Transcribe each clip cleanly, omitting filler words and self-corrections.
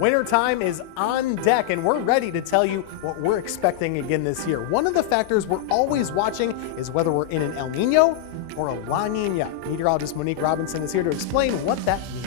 Wintertime is on deck and we're ready to tell you what we're expecting again this year. One of the factors we're always watching is whether we're in an El Nino or a La Nina. Meteorologist Monique Robinson is here to explain what that means.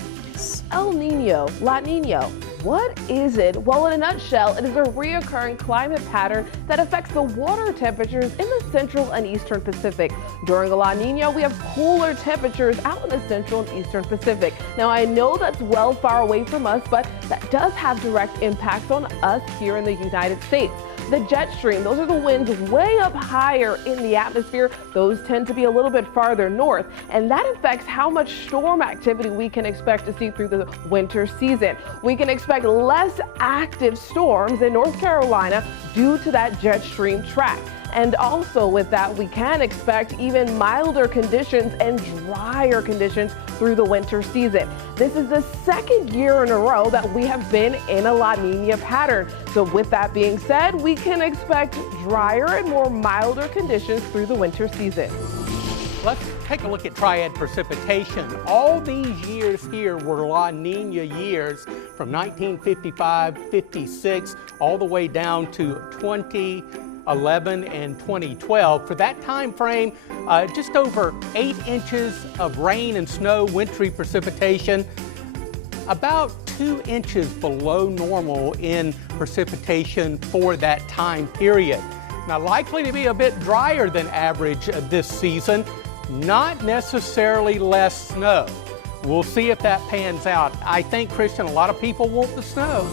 El Nino, La Nina, what is it? Well, in a nutshell, it is a reoccurring climate pattern that affects the water temperatures in the central and eastern Pacific. During a La Nina, we have cooler temperatures out in the central and eastern Pacific. Now, I know that's well far away from us, but that does have direct impacts on us here in the United States. The jet stream, those are the winds way up higher in the atmosphere. Those tend to be a little bit farther north, and that affects how much storm activity we can expect to see through the winter season. We can expect less active storms in North Carolina due to that jet stream track. And also with that, we can expect even milder conditions and drier conditions through the winter season. This is the second year in a row that we have been in a La Nina pattern. So with that being said, we can expect drier and more milder conditions through the winter season. Let's take a look at triad precipitation. All these years here were La Nina years from 1955, 56, all the way down to 2011 and 2012. For that time frame, just over 8 inches of rain and snow, wintry precipitation, about 2 inches below normal in precipitation for that time period. Now, likely to be a bit drier than average this season, not necessarily less snow. We'll see if that pans out. I think, Christian, a lot of people want the snow.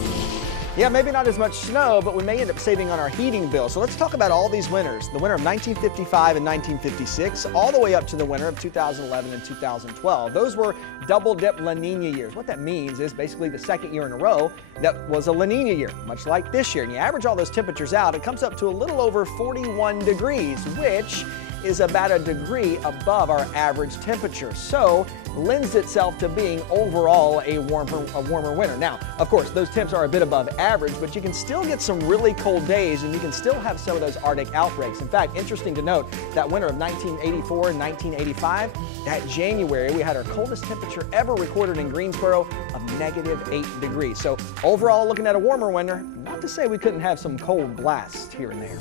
Yeah, maybe not as much snow, but we may end up saving on our heating bill. So let's talk about all these winters. The winter of 1955 and 1956, all the way up to the winter of 2011 and 2012. Those were double-dip La Nina years. What that means is basically the second year in a row that was a La Nina year, much like this year. And you average all those temperatures out, it comes up to a little over 41 degrees, which is about a degree above our average temperature. So lends itself to being overall a warmer winter. Now, of course, those temps are a bit above average, but you can still get some really cold days and you can still have some of those Arctic outbreaks. In fact, interesting to note, that winter of 1984 and 1985, that January, we had our coldest temperature ever recorded in Greensboro of -8 degrees. So overall, looking at a warmer winter, not to say we couldn't have some cold blasts here and there.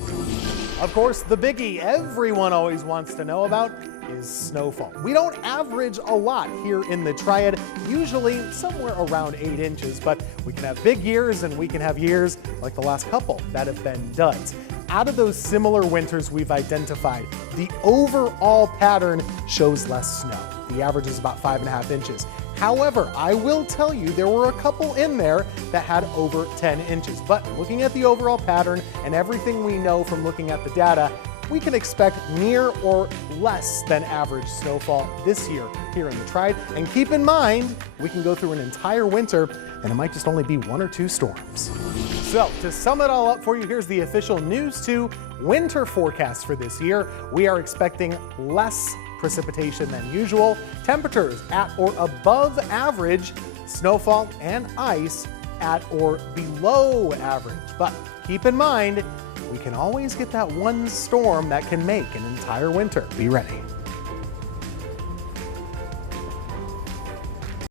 Of course, the biggie everyone always wants to know about is snowfall. We don't average a lot here in the Triad, usually somewhere around 8 inches, but we can have big years and we can have years like the last couple that have been duds. Out of those similar winters we've identified, the overall pattern shows less snow. The average is about 5.5 inches. However, I will tell you there were a couple in there that had over 10 inches. But looking at the overall pattern and everything we know from looking at the data, we can expect near or less than average snowfall this year here in the Triad. And keep in mind, we can go through an entire winter and it might just only be 1 or 2 storms. So to sum it all up for you, here's the official News 2 winter forecast for this year. We are expecting less precipitation than usual, temperatures at or above average, snowfall and ice at or below average. But keep in mind, we can always get that one storm that can make an entire winter. Be ready.